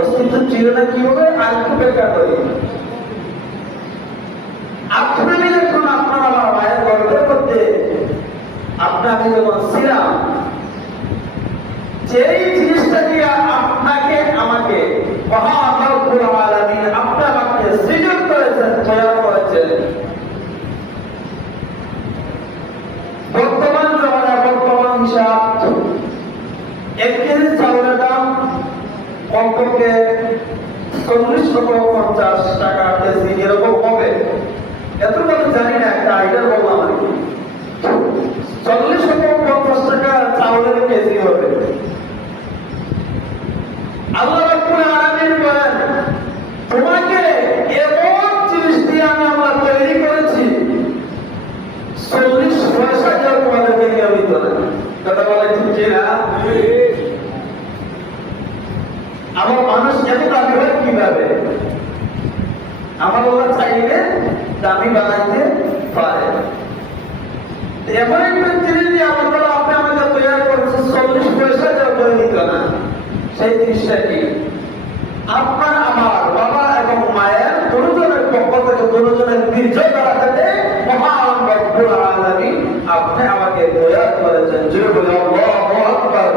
অস্তিত্ব ছিল না, কি হবে আর একটু বেকার করি। আপনি যখন আপনার আমার মায়ের গর্বের মধ্যে আপনাকে যখন ছিলাম, যেই জিনিসটা দিয়ে আপনাকে আমাকে মহান রব্বুল আলামিন আপনি আমাকে সৃজন করেছেন, তৈরি করেছেন, বর্তমান জমানা বর্তমান হিসাব 1 কেজি চাউলের দাম কমপক্ষে 40-50 টাকা কেজি এরকম হবে। এত কথা জানি না, একটা আইডিয়া বললাম আর কি। 40-50 টাকা চাউলের কেজি হবে। আল্লাহ রাব্বুল আলামিন বলেন, তোমাকে এমন জিনিস দিয়ে আমরা তৈরি করেছি, 40 পয়সা দিয়ে তোমাদেরকে নিয়মিত করে। কথা বলে ঠিক না? আমার মানুষ এত দামি হয় কিভাবে? আমার আল্লাহ চাইলে দামি বানাইতে পারে। এমন একটা জিনিস দিয়ে আমাদের আপনি আমাদের তৈরি করেছেন, 40 পয়সা দিয়ে তৈরি করা। সেই জিনিসটা কি? আপনার আমার বাবা এবং মায়ের দুজনের পক্ষ থেকে দুজনের বীর্য দ্বারা থেকে মহান রব্বুল আলামিন আপনি আমাকে তৈরি করেছেন। জোরে বলে আল্লাহু আকবার।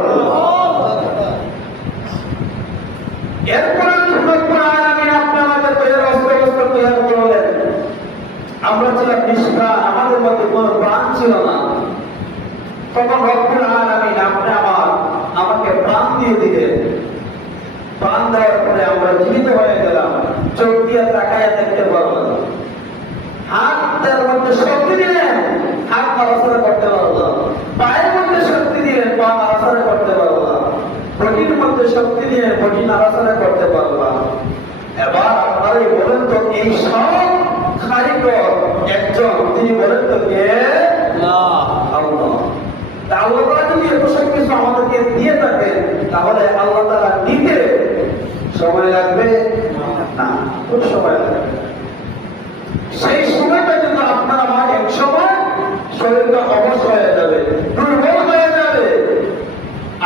এরপরে রব্বুল আলামিন আপনি আমাকে তৈরি করলেন। আমরা ছিলাম নিষ্প্রাণ, আমাদের মধ্যে কোনো প্রাণ ছিল না। তখন রব্বুল আলামিন আপনি আমাকে প্রাণ দিয়ে দিলেন। প্রাণ দেওয়ার পরে আমরা জীবিত হয়ে গেলাম। চোখ দিয়ে তাকায় দেখতে পারলাম, হাতের মধ্যে শক্তি দিলেন, হাত নড়াচড়া করতে পারলাম। পায়ের মধ্যে শক্তি দিলেন, পা নড়াচড়া করতে পারলাম। বডির মধ্যে শক্তি দিলেন, বডি নড়াচড়া করতে পারলাম। এবার আপনারাই বলেন তো, এই সব কারিগর একজন, তিনি বলেন তো কে? আল্লাহ। আল্লাহ তাআলা যদি এত সব কিছু আমাদেরকে দিয়ে থাকেন, তাহলে আল্লাহ তাআলা নিতে সময় লাগবে না, খুব সময় লাগবে। সেই সময়টা কিন্তু আপনার আমার এক সময় শরীরটা অবশ হয়ে যাবে, দুর্বল হয়ে যাবে।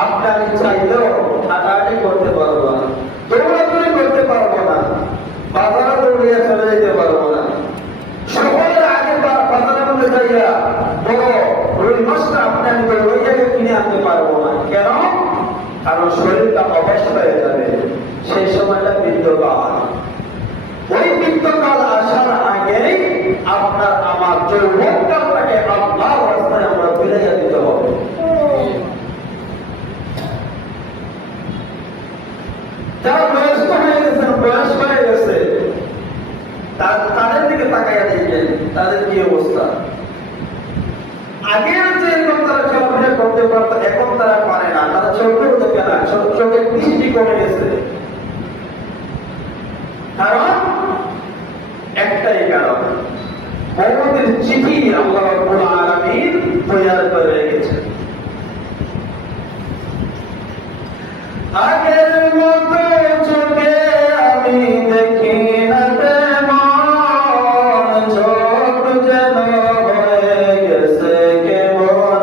আপনার চাইলেও হাঁটাহাঁটি করতে পারবো না, দৌড়াদৌড়ি করতে পারবো না, বাজারে দৌড়িয়ে চলে যেতে পারবো না। সকলের আগে বাজারের মধ্যে যাইয়া বড় রুই মাছটা আপনি আমি ওই জায়গায় কিনে আনতে পারবো না। কেন? কারণ শরীরটা অবশ হয়ে যাবে। সেই সময়টা মৃত্যুকাল। ওই মৃত্যুকাল আসার আগেই আপনার আমার যৌবনকালটাকে আল্লাহর রাস্তায় আমরা ফিরে যেতে হবে। যারা বয়স্ক হয়ে গেছেন, বয়স হয়ে গেছে, তাদের দিকে তাকাইয়া দেখবেন তাদের কি অবস্থা। আগের যে তারা চলাফেরা করতে পারত, এখন তারা পারে না। তারা চোখেও দেখে না, চোখের দৃষ্টি কমে গেছে। কারণ একটাই কারণ, মওতের চিঠি আল্লাহ রাব্বুল আলামিন তৈরি করে রেখেছেন। আগের মতো চোখে আমি দেখি না তেমন, চোখ যেন হয়ে গেছে কেমন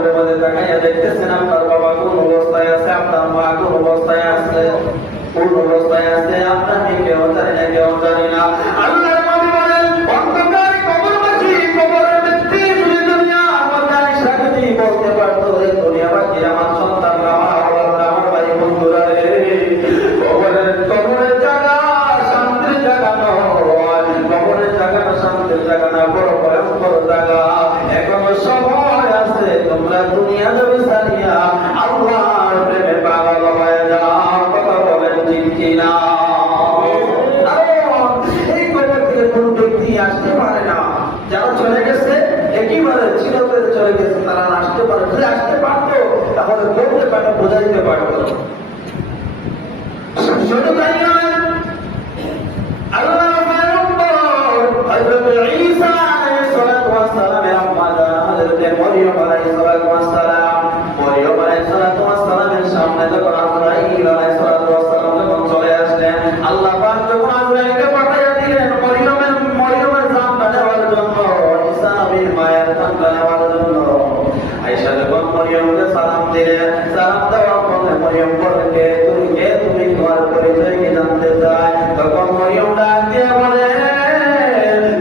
কবরের মধ্যে তাকাইয়া দেখতেছেন আপনার বাবা কোন অবস্থায় আছে, আপনার মা কোন অবস্থায় আছে, কোন অবস্থায় আছে আপনার কেউ জানি না, কেউ জানি না। আল্লাহর নবী বলেন অন্ধকার কবরবাসী কবরের ব্যক্তি যদি দুনিয়ার মধ্যে আয়েশা যদি বলতে পারতো এই দুনিয়াবাসী আমার সন্তান আমার ভাই বন্ধুরা রে, কবরের জায়গা শান্তির জায়গা নয়, কবরের জায়গা শান্তির জায়গা না, বড় ভয়ঙ্কর জায়গা। এখনো সময় আছে, তোমরা দুনিয়া যাবে সারিয়া আল্লাহর প্রেমে পাগল হয়ে যাও। কথা বলেন ঠিক কিনা? এই কবর থেকে কোন ব্যক্তি আসতে পারে না, যারা চলে গেছে একেবারে চিরতরে চলে গেছে, তারা আসতে পারে। যদি আসতে পারতো তাহলে বলতে পারতো, বোঝাইতে পারতো। শুধু তাই নয়, আল্লাহ হযরত ঈসা আলাইহিস সালাতু ওয়াস সালামের আম্মা হযরত মরিয়ম আলাইহিস সালাতু ওয়াস সালাম, মরিয়ম আলাইহিস সালাতু ওয়াস সালামের সামনে যখন আজরাইল আলাইহিস সালাতু ওয়াস সালাম যখন চলে আসলেন, আল্লাহ পাক যখন আজরাইলকে পাঠিয়ে দিলেন মরিয়মের জানটা নেওয়ার জন্য, ঈসা নবীর মায়ের জানটা নেওয়ার জন্য, আয়েশা যখন মরিয়মকে সালাম দিলেন, সালাম দেওয়ার পরে মরিয়ম বলেন কে তুমি তোমার পরিচয় কি জানতে চাই? তখন মরিয়ম ডাক দিয়ে বলে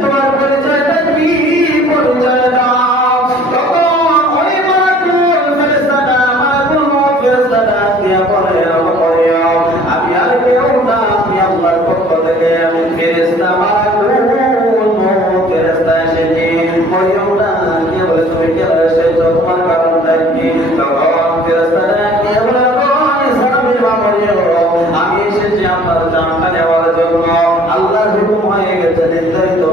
তোমার পরিচয়টা কি, পরিচয় দাও। তখন ওই মালাকুল ফেরেশতাটা দিয়ে বলে মরিয়ম আমি আর কেউ না, আমি আল্লাহর পক্ষ থেকে আমি ফেরেশতা মালাকুল ফেরেশতা এসেছি। মরিয়ম ডাক দিয়ে বলে তুমি কেন এসেছো, তোমার কারণটা কি? তখন ফেরেশতাটা দিয়ে বলে আমি এসেছি আপনার জানটা নেওয়ার জন্য। আল্লাহর হুকুম হয়ে গেছে, নির্ধারিত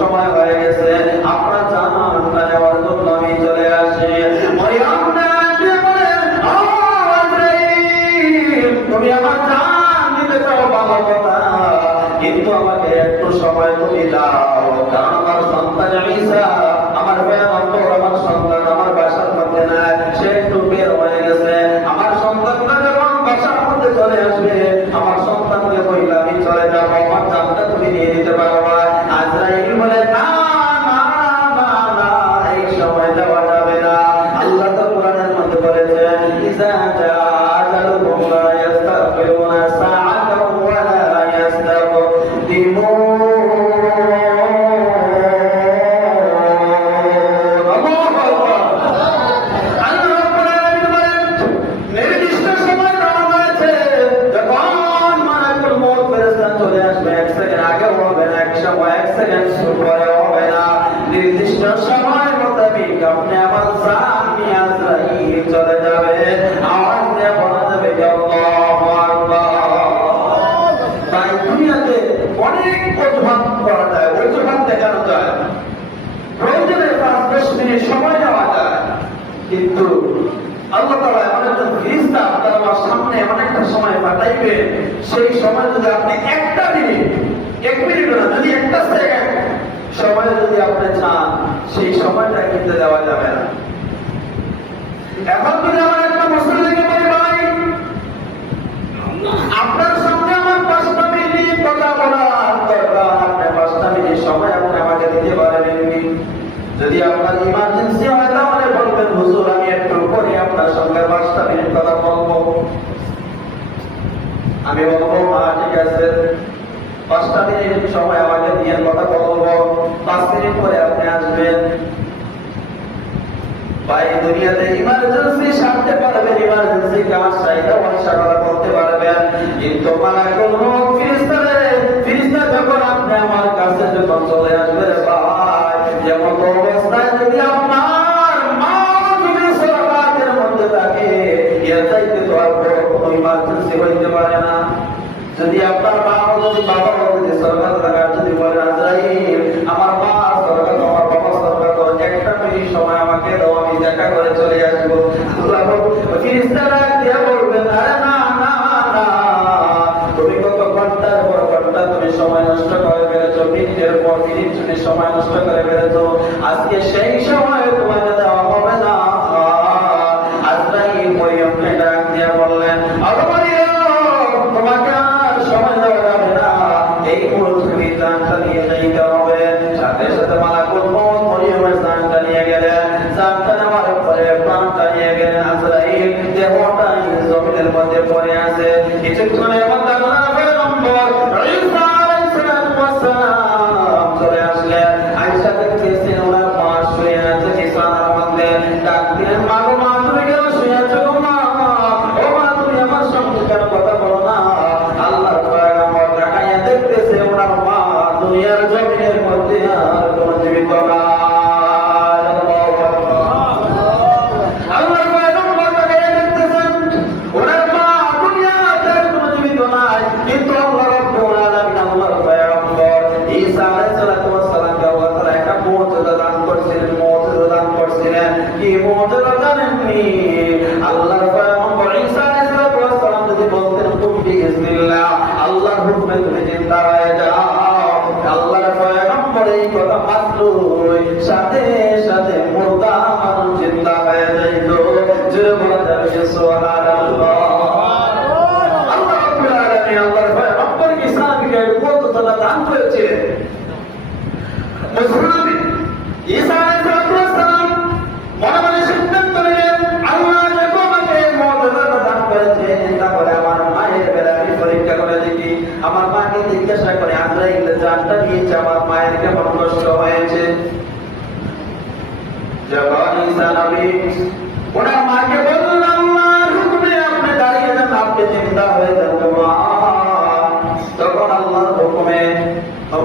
সময় হয়ে গেছে, আপনার জানটা নেওয়ার জন্য আমি চলে আসি। তুমি আমার জান নিতে চাও ভালো কথা, কিন্তু আমাকে একটু সময় তুমি দাও, কারণ আমার সন্তান ঈসা আমার আমার সন্তান আমার বাসার মধ্যে নাই, সে একটু বের হয়ে গেছে। আমার সন্তানটা যখন বাসার মধ্যে চলে আসবে, আমার সন্তানকে কইলে আমি চলে যাবো, আমার জানটা তুমি নিয়ে নিতে পারবা। আজরাইল বলে না না না না, এই সময় দেওয়া যাবে না। আল্লাহ তো কোরআনের মধ্যে বলেছেন ইজা জাআলুহুম লা ইস্তাগফিরুনা সাআতাও ওয়া লা ইস্তাগফিরুন। নির্দিষ্ট সময় মোতাবেক আপনি আমার জান নিয়ে আজরাইল চলে যাবে, আওয়াজ দিয়ে বলা যাবে আল্লাহু আকবার। তাই দুনিয়াতে অনেক অজুহাত করা যায়, অজুহাত দেখানো যায়, প্রয়োজনে 5-10 মিনিট সময় নেওয়া যায়, কিন্তু আল্লাহ তাআলা এমন একজন ফেরেশতা আপনার আমার সামনে এমন একটা সময় পাঠাইবে, সেই সময় যদি আপনি একটা মিনিট, 1 মিনিট না, যদি একটা সেকেন্ড সময় যদি আপনি চান, সেই সময়টা কিন্তু দেওয়া যাবে না। এখন যদি আমার একটা মুসলিমকে বলি ভাই আপনার সামনে আমার 5টা মিনিট কথা বলার দরকার, আপনি 5টা মিনিট সময় আপনি আমাকে দিতে পারবেন কি? যদি আপনার ইমার্জেন্সি হয় তাহলে বলবেন হুজুর আমি একটু পরে আপনার সঙ্গে 5টা মিনিট কথা বলবো। আমি বলবো ঠিক আছে, 5টা মিনিট সময় আমাকে দিয়ে কথা বলবো, 5 মিনিট পরে আপনি আসবেন। ভাই দুনিয়াতে ইমার্জেন্সি সারতে পারবেন, ইমার্জেন্সি কাজ চাইলে ওয়াশারা করতে পারবেন, কিন্তু মালাকুল মউত ফেরেশতা যখন আপনি আমার কাছে যখন চলে আসবে ভাই, যেমন অবস্থায় যদি আপনার মা যদি সরাতের মধ্যে থাকে, এর চাইতে তো আর বড় কোনো ইমার্জেন্সি হইতে পারে না। যদি আপনার মা যদি বাবা যদি সরকার থাকার যদি বলে আজরাইল আমার মা সরকার আমার বাবা সরকার, একটা মিনিট সময় আমাকে দাও, আমি দেখা করে চলে আসবো। আল্লাহ ফেরেশতারা দিয়ে বলবেন আরে না না না, তুমি কত ঘন্টার পর ঘন্টা তুমি সময় নষ্ট করে ফেলেছো, মিনিটের পর মিনিট তুমি সময় নষ্ট করে ফেলেছো, আজকে সেই সময় তোমাকে দেওয়া হবে না। আজরাইল মরিয়মকে ডাক দিয়ে বললেন তোমাকে আর সময় দেওয়া যাবে না, এই মুহূর্তে জানটা নিয়ে যাইতে হবে। সাথে সাথে মালাকুল মউত মরিয়মের জানটা নিয়ে গেলেন, জানটা নেওয়ার পরে প্রাণটা পড়ে আছে কিছুক্ষণের মধ্যে আল্লাহর পয়গম্বর ঈসা আলাইহিস সালাম চলে আসলেন আয়েশা দেখতেছেন ওনার মা শুয়ে আছে বিছানার মধ্যে ডাক দিলেন মা গো মা তুমি কেন শুয়ে আছো গো মা ও মা তুমি আমার সঙ্গে কেন কথা বলো না আল্লাহর পয়গম্বর তাকায়া দেখতেছে ওনার মা দুনিয়ার জমিনের মধ্যে আর কোনো জীবিত না সাথে সাথে মুর্দা মানুষ জিন্দা হয়ে যাইত যে বলা যাবে সুবহানাল্লাহ আল্লাহ রাব্বুল আলামিন আল্লাহর পয়গম্বর ঈসাকে কতটা দান করেছিলেন মুসলিম ঈসা আলাইহিস সালাম মনে মনে সিদ্ধান্ত নিলেন আল্লাহ যখন আমাকে মুআজিজা দান করেছেন তাহলে আমার মায়ের বেলা আমি পরীক্ষা করে দেখি আমার মাকে জিজ্ঞাসা করে আজরাইল জানটা নিয়েছে আমার মায়ের কেমন কষ্ট হয়েছে যখন ঈসা নবী ওনার মাকে বললেন আল্লাহর হুকুমে আপনি দাঁড়িয়ে যান আপনি জিন্দা হয়ে যান তখন আল্লাহর হুকুমে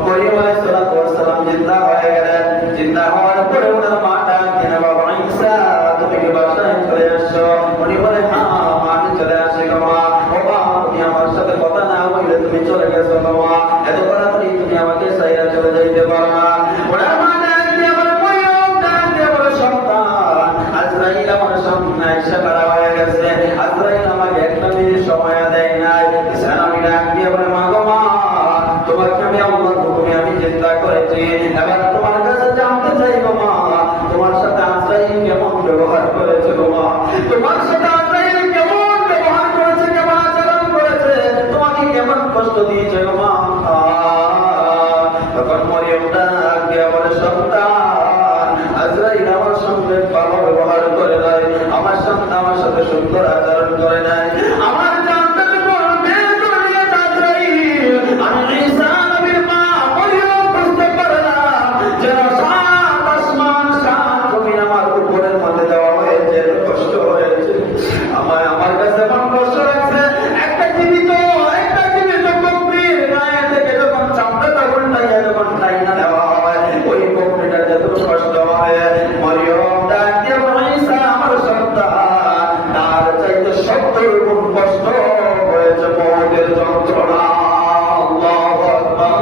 মরিয়ম আলাইহিস সালাম জিন্দা হয়ে গেলেন জিন্দা হওয়ার পরে ওনার মাটা কিনা বাবা ঈসা তুমি কি বাসায় চলে আসছো উনি বলে হ্যাঁ মা আমি চলে আসি গো মা ও মা তুমি আমার সাথে কথা না বললে তুমি চলে গেছো গো মা এত তাড়াতাড়ি তুমি আমাকে সাইরা চলে যাইতে পারো না ওনার মা আমার সামনে এসে দাঁড়া হয়ে গেছে আজরাইল আমাকে একটা মিনিট সময় দেয় নাই আমি ডাক দিয়ে বলে মা গো মা তোমাকে আমি আল্লাহর হুকুমে আমি চিন্তা করেছি এবার তোমার কাছে জানতে চাই গো মা তোমার সাথে আজরাইল কেমন ব্যবহার করেছে গো মা তোমার সাথে আজরাইল কেমন ব্যবহার করেছে কেমন আচরণ করেছে তোমাকে কেমন কষ্ট দিয়েছে গো মা তখন মরিয়ম ডাক দিয়ে বলে সন্তান আজরাইল আমার সঙ্গে ভালো ব্যবহার করে নাই আমার সঙ্গে আমার সাথে সুন্দর আচরণ করে নাই আমার জানতে বলবে দুনিয়া আজরাইল আমি ঈসা নবীর মা মরিয়ম বুঝতে পারলাম যেন সাত আসমান সাত জমিন আমার উপরের মধ্যে দেওয়া হয়েছে কষ্ট হয়েছে আমার কাছে মন কষ্ট লাগছে একটা জীবিত বকরির গায়ে থেকে যখন চামড়াটা উল্টাইয়া যখন টাইনা দেওয়া হয় ওই বকরিটা যত কষ্ট হয় মরিয়ম ডাক দিয়ে বলে ঈসা আমার সন্তান তার চাইতে 70 গুণ কষ্ট হয়েছে মৌতের যন্ত্রণা আল্লাহু আকবার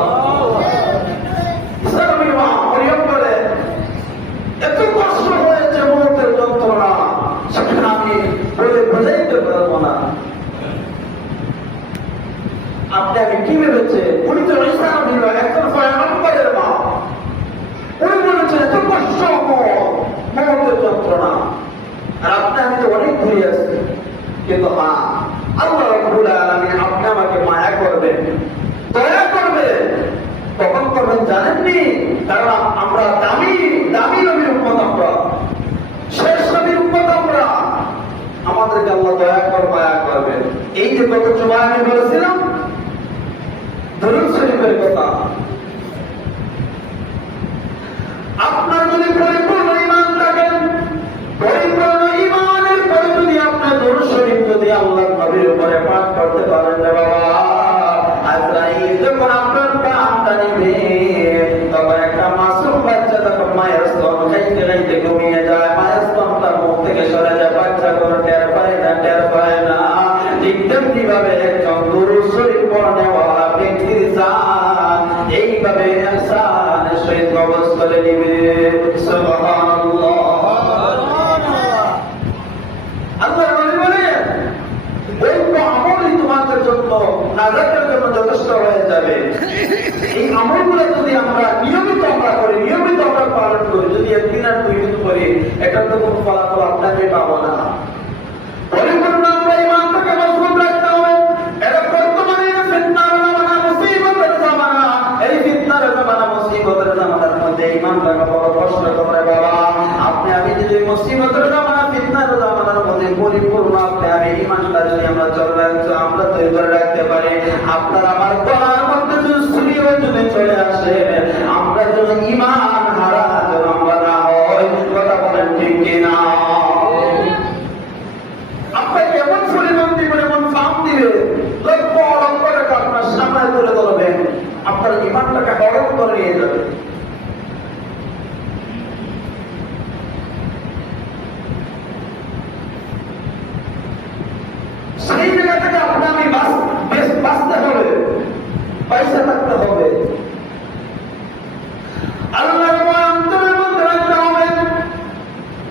ঈসা নবীর মা মরিয়ম বলে এত কষ্ট হয়েছে মৌতের যন্ত্রণা সেখানে আমি বলে বোঝাইতে পারবো না আপনি আমি কি ভেবেছে উনি তো ঈসা নবীর একজন পয়গম্বরের মা উনি বলেছেন এত কষ্ট মৌতের যন্ত্রণা আর আপনি আমি তো অনেক ঘুরে আসছি কিন্তু মা আল্লাহ রাব্বুল আলামিন আপনি আমাকে মায়া করবেন দয়া করবেন কখন করবেন জানেননি কারণ আমরা দামি নবীর উম্মত আমরা শেষ নবীর উম্মত আমরা আমাদেরকে আল্লাহ দয়া করে মায়া করবেন এই যে গত জুমায় আমি বলেছিলাম দরুদ শরীফের কথা আপনার যদি পরিপূর্ণ ঈমান থাকে পরিপূর্ণ ঈমানের পরে যদি আপনি দরুদ শরীফ যদি আল্লাহর নবীর উপরে পাঠ করতে পারেন রে বাবা আজরাইল যখন আপনার প্রাণটা নিবে তখন একটা মাসুম বাচ্চা তখন মায়ের স্তন খাইতে ঘুমিয়ে যায় মায়ের স্তনটা মুখ থেকে সরে যায় বাচ্চা কোনো টের পায় না ঠিক তেমনি ভাবে একজন দরুদ শরীফ পড়নেওয়ালা ব্যক্তির জান এইভাবে ইহসানের সহিত কবজ করে নিবে সুবহানাল্লাহ আল্লাহ নবী বলেন ওই আমলই তোমাদের জন্য নাজাতের জন্য যথেষ্ট হয়ে যাবে এই আমলগুলো যদি আমরা নিয়মিত পালন করি যদি একদিন আর 2 দিন করি এটা তো কোনো ফলাফল আপনাকে পাবো না পরিপূর্ণ আমরা ঈমানটাকে মজবুত রাখতে হবে এটা বর্তমানে ফিতনার জামানা মুসিবতের জামানা এই ফিতনার জামানা মুসিবতের জামানার মধ্যে ঈমানটাকে বড় কষ্ট করে বাবা আপনি আমি যদি মুসিবতের জামানা ফিতনার জামানার মধ্যে পরিপূর্ণ আপনি আমি ইমানটা যদি আমরা আমরা তৈরি করে রাখতে পারি, আপনার আমার গলার মধ্যে যদি সূর্য যদি চলে আসে, আমরা যেন ইমান হারা যেন আমরা না হয়। কথা বলেন ঠিক কিনা? আপনাকে এমন পরিমাণ দিবেন, এমন ফার্ম দিবে, লক্ষ লক্ষ টাকা আপনার সামনে তুলে ধরবেন, আপনার ইমানটাকে হরণ করে নিয়ে যাবে। সেই জায়গা থেকে আপনি আমি বাঁচতে হবে, পয়সা থাকতে হবে। আল্লাহর অন্তরের মধ্যে রাখতে হবে,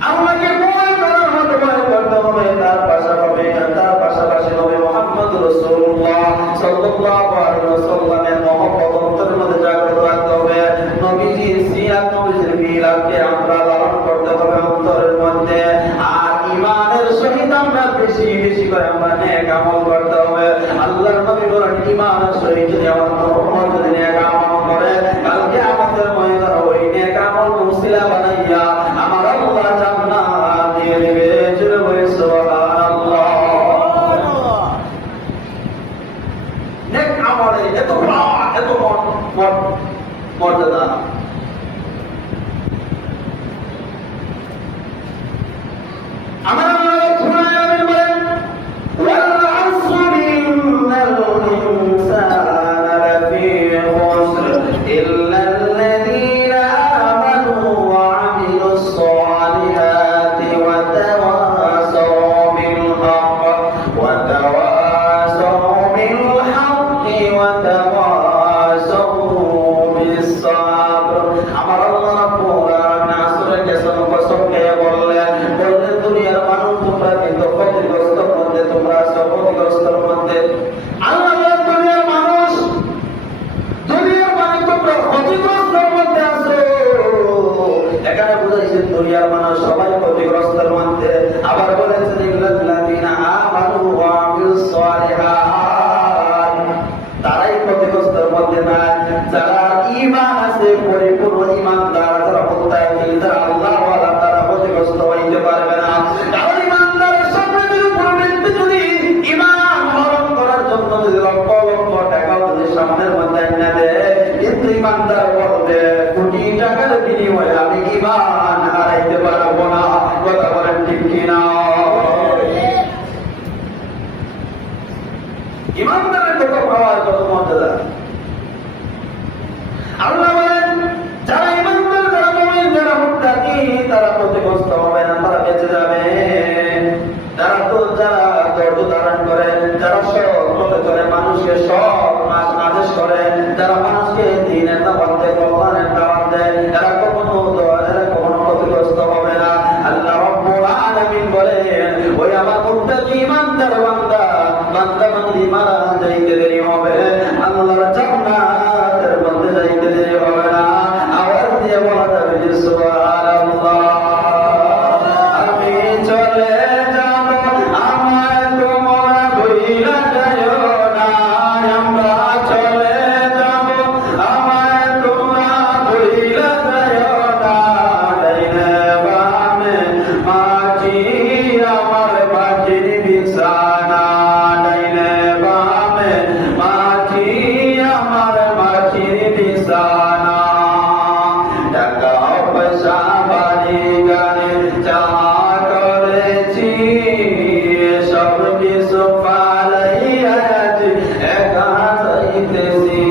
আল্লাহকে ভয় করার মতো ভয় করতে হবে। তার পাশাপাশি নবী মুহাম্মদ রাসূলুল্লাহ সাল্লাল্লাহু আলাইহি ওয়াসাল্লামের মহব্বত অন্তরের মধ্যে জাগ্রত রাখতে হবে। নবীজির সিরাত, নবীজির মিলাদকে আমরা লালন করতে হবে অন্তরের মধ্যে। আর ইমানের সহিত আমরা বেশি বেশি করে আমরা নেক আমল করতে হবে। আল্লাহর নবী বলেন, ইমানের সহিত যদি আমার মুহাম্মদ যদি নেক আমল করে, কালকে আমাদের ময়দানে ওই নেক আমল উসিলা বানাইয়া আমার আল্লাহ জান্নাত দিয়ে দিবে। জোরে বলি সুবহানাল্লাহ। নেক আমলে এত পাওয়া, এত মর্যাদা। আমার আল্লাহ রাব্বুল আলামিন বলেন, ওয়াল আসরি ইন্নাল ইনসানা লাফি খুসর ইল্লাল্লাযীনা আমানু ওয়া আমিলুস সালিহাতি ওয়া তাওয়াসাw বিল হক ওয়া তাওয়াসাw বিল হক্কি ওয়া তাওয়াসাw বিস সাবর। আমার আল্লাহ রাব্বুল আলামিন আসরের কসম খেয়ে বললেন, দুনিয়ার মানুষ তোমরা কিন্তু ক্ষতিগ্রস্তর মধ্যে, তোমরা ক্ষতিগ্রস্তর মধ্যে। আল্লাহ বলেন, দুনিয়ার মানুষ তোমরা ক্ষতিগ্রস্তর মধ্যে আছো। এখানে বুঝাইছেন দুনিয়ার মানুষ সবাই ক্ষতিগ্রস্তর মধ্যে। আবার বলেছেন, ইল্লাল্লাযীনা আমানু ওয়া আমিলুস সালিহাত, তারাই ক্ষতিগ্রস্তর মধ্যে নাই। যারা ঈমান আছে, পরিপূর্ণ ঈমানদার, যারা মুত্তাকি, যারা আল্লাহওয়ালা, তারা ক্ষতিগ্রস্ত হইতে পারবে না। কারণ ঈমানদারের সামনে যদি কোনো ব্যক্তি যদি ঈমান হরণ করার জন্য যদি লক্ষ লক্ষ টাকা যদি সামনের মধ্যে এনে দেয়, কিন্তু ঈমানদার বলবে কোটি টাকার বিনিময়ে আমি ঈমান হারাইতে পারবো না। কথা বলেন ঠিক কিনা? ঈমানদারের কত পাওয়ার, কত মর্যাদা। আল্লাহ বলেন, যারা ঈমানদার, যারা মুমিন, যারা মুত্তাকি, তারা ক্ষতিগ্রস্ত হবে না, তারা বেঁচে যাবে। যারা ধৈর্য ধারণ করে, যারা সৎ পথে চলে, মানুষকে সৎ আদেশ করে, যারা মানুষকে দ্বীনের দাওয়াত দেয়, কল্যাণের দাওয়াত দেয়, এরা কখনো ক্ষতিগ্রস্ত হবে না। আল্লাহ রাব্বুল আলামিন বলেন, ওই আমার মুত্তাকি ঈমানদার বান্দা বান্দি মারা যাইতে দেরি হবে, আল্লাহর জান্নাতের মধ্যে যাইতে দেরি হবে না। আওয়াজ দিয়ে বলা যাবে যে সুবহানাল্লাহ। আমি চলে যাব, আমায় তোমরা ভুইলা যাইও না। আমরা চলে যাব, আমায় তোমরা ভুইলা যাইও না। ডাইনে বামে মাঝি আমার মাঝির বিছানা, ডাইনে বামে মাঝি আমার মাঝির বিছানা। টাকা পয়সা বাড়ি গাড়ি যাহা করেছি, সব কিছু পালাইয়া একা যাইতেছি।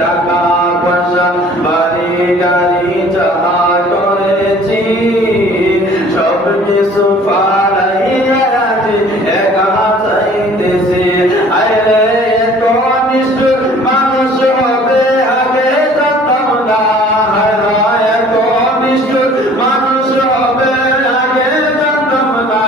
টাকা পয়সা বাড়ি গাড়ি যাহা করেছি, সব কিছু পালাইয়া একা যাইতেছি। আরে এত নিষ্ঠুর মানুষ হবে আগে জানতাম না। এত নিষ্ঠুর মানুষ হবে আগে জানতাম না।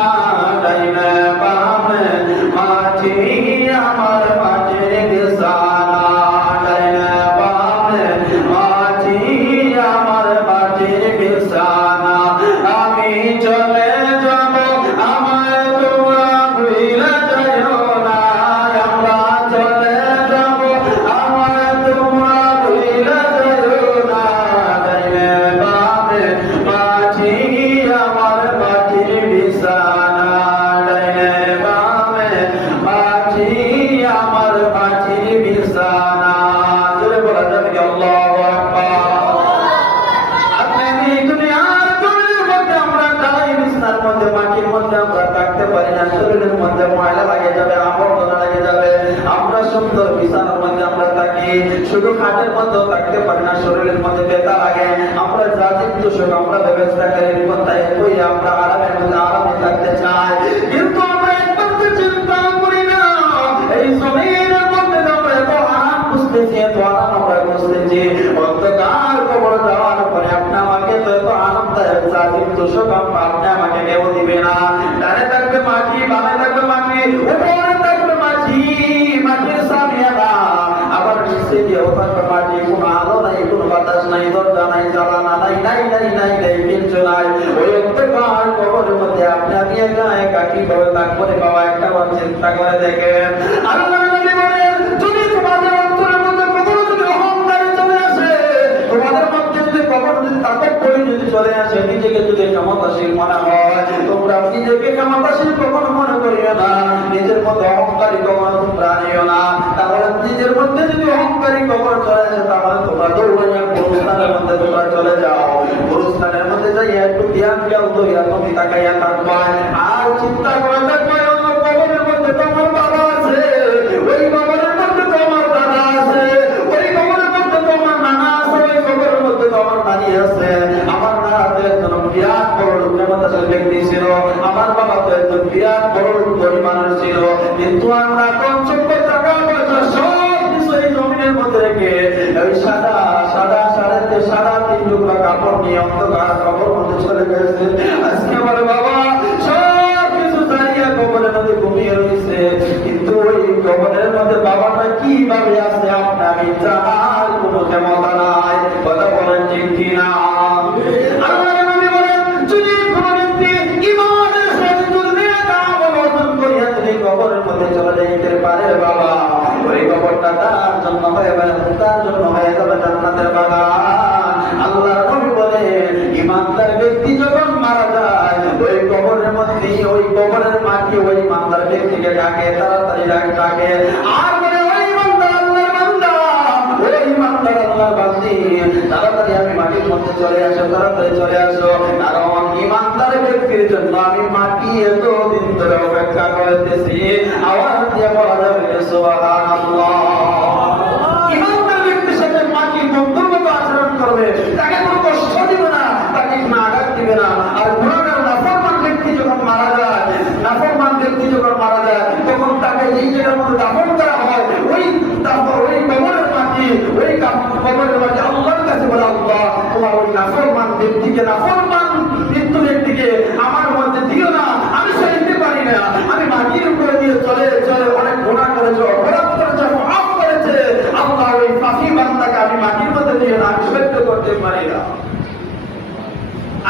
থাকতে পারি না, শরীরের মধ্যে ময়লা লাগে যাবে, আবর্জনা লাগে যাবে। আমরা সুন্দর বিছানার মধ্যে আমরা থাকি, শুধু খাটের মধ্যেও থাকতে পারি না, শরীরের মধ্যে ব্যথা লাগে। আমরা যা কিন্তু সুখ আমরা ব্যবস্থা করি, কোথায় কই আমরা আরামের মধ্যে আরামে থাকতে চাই, কিন্তু আমরা একবার তো চিন্তা করি না এই জমিনের মধ্যে আমরা এত আরাম খুঁজতেছি, এত আরাম আমরা খুঁজতেছি, অন্ধকার কবর যাওয়ার পরে আপনি আমাকে তো এত আরামদায়ক যা কিন্তু সুখ আপনি আমাকে কেউ দিবে না। ডানে থাকবে মাটি, বামে থাকবে মাটি, উপরে থাকবে মাটি, মাটির সামিয়ানা, আবার নিচে দিয়েও থাকবে মাটি, কোনো আলো নাই, কোনো বাতাস নাই, দরজা নাই, জ্বালানা নাই, নাই নাই নাই নাই কিচ্ছু নাই। ওই অন্ধকার কবরের মধ্যে আপনি আমি একা একা কিভাবে থাকবো বাবা, একটা বার চিন্তা করে দেখেন। আল্লাহ নবী বলেন, যদি তোমাদের অন্তরের মধ্যে কখনো যদি অহংকার চলে আসে, তোমাদের মধ্যে যদি কখনো যদি তাকব্বুর যদি চলে আসে, নিজেকে যদি ক্ষমতাশীল মনে হয়, তোমরা নিজেকে ক্ষমতাশীল কখনো মনে করিও না, নিজের মধ্যে অহংকারী কখনো তোমরা নিও না। তাহলে নিজের মধ্যে যদি অহংকারী কখনো চলে আসে, তাহলে তোমরা দৌড়াইয়া গুরুস্থানের মধ্যে তোমরা চলে যাও। গুরুস্থানের মধ্যে যাইয়া একটু জ্ঞান জ্ঞান তৈরা তুমি তাকাইয়া থাকবা, আর চিন্তা করে থাকবা অন্য কবরের মধ্যে তোমার বাবা আছে, ওই কবরের মধ্যে তোমার দাদা আছে, ওই কবরের মধ্যে তোমার নানা আছে, ওই কবরের মধ্যে তোমার নানি আছে। আমার নানা তো একজন বিরাট বড় ক্ষমতাশীল ব্যক্তি ছিল, আমার বাবা তো একজন বিরাট বড় গরিব মানুষ ছিল, কিন্তু আমরা পঞ্চম টাকা পয়সা সব কিছু এই জমিনের মধ্যে রেখে ওই সাদা সাদা সাড়ে সাদা 3 টুকরা কাপড় নিয়ে অন্ধকার কবর মধ্যে চলে গেছে। আজকে আমার বাবা সব কিছু জানিয়া কবরের মধ্যে ঘুমিয়ে রয়েছে, কিন্তু ওই কবরের মধ্যে বাবাটা কিভাবে আছে আপনি আমি জানার কোনো ক্ষমতা নাই। কথা বলেন ঠিক কিনা? আল্লাহ নবী বলেন, যদি কোনো ব্যক্তি ঈমানের সাথে দুনিয়াতে আমল অর্জন করিয়া যদি কবরের মধ্যে চলে যাইতে পারে বাবা, ওই কবরটা তার জন্য হয়ে যাবে, তার জন্য হয়ে যাবে জান্নাতের বাগান। আল্লাহ নবী বলেন, ঈমানদার ব্যক্তি যখন মারা যায়, ওই কবরের মধ্যে ওই কবরের মাটি ওই ঈমানদার ব্যক্তিকে ডাকে, তাড়াতাড়ি ডাকে, আর বলে ওই ঈমানদার আল্লাহর বান্দা, ওই ঈমানদার আল্লাহর বান্দি, তাড়াতাড়ি আমি মাটির মধ্যে চলে আসো, তাড়াতাড়ি চলে আসো, কারণ ঈমানদার ব্যক্তির জন্য আমি মাটি এতদিন ধরে অপেক্ষা করতেছি। আওয়াজ দিয়ে বলা যাবে সুবহানাল্লাহ। ঈমানদার ব্যক্তির সাথে মাটি বন্ধুত্ব আচরণ করবে, তাকে কোনো কষ্ট দিবে না, তাকে কোনো আঘাত দিবে না। আর গুনাহগার নাফরমান ব্যক্তি যখন মারা যায়, নাফরমান ব্যক্তি যখন মারা যায়, তখন তাকে এই জায়গার মধ্যে দাফন করা হয়, ওই কবরের মাটি, ওই কবরের মাটি আল্লাহর কাছে বলে, আল্লাহ তোমার ওই নাফরমান ব্যক্তিকে, নাফরমান মৃত্যু ব্যক্তিকে আমার মধ্যে দিও না, আমি সইতে পারি না, আমি মাটির উপরে দিয়ে চলে চলে অনেক গুনাহ করেছে, অপরাধ করেছে, মাফ করেছে, আল্লাহ ওই পাপী বান্দাকে আমি মাটির মধ্যে দিও না, আমি সহ্য করতে পারি না।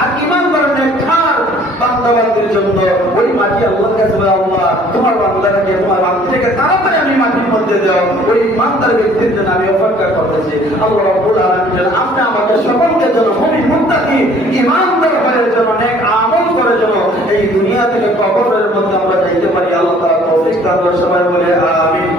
আর ঈমানদার নেককার বান্দাবান্দির জন্য ওই মাটি আল্লাহর কাছে বলে, আল্লাহ তোমার বান্দাটাকে, তোমার বান্দাকে তাড়াতাড়ি আমি মাটির মধ্যে দাও, ওই ঈমানদার ব্যক্তির জন্য আমি অপেক্ষা করতেছি। আল্লাহ রাব্বুল আলামিন আপনি আমাদের সকলকে যেন মুমিন মুত্তাকি ঈমানদার হয়ে যেন নেক আমল করে যেন এই দুনিয়া থেকে কবরের মধ্যে আমরা যাইতে পারি। আল্লাহ তাআলা তৌফিক দান করেন। সবাই বলে আমিন।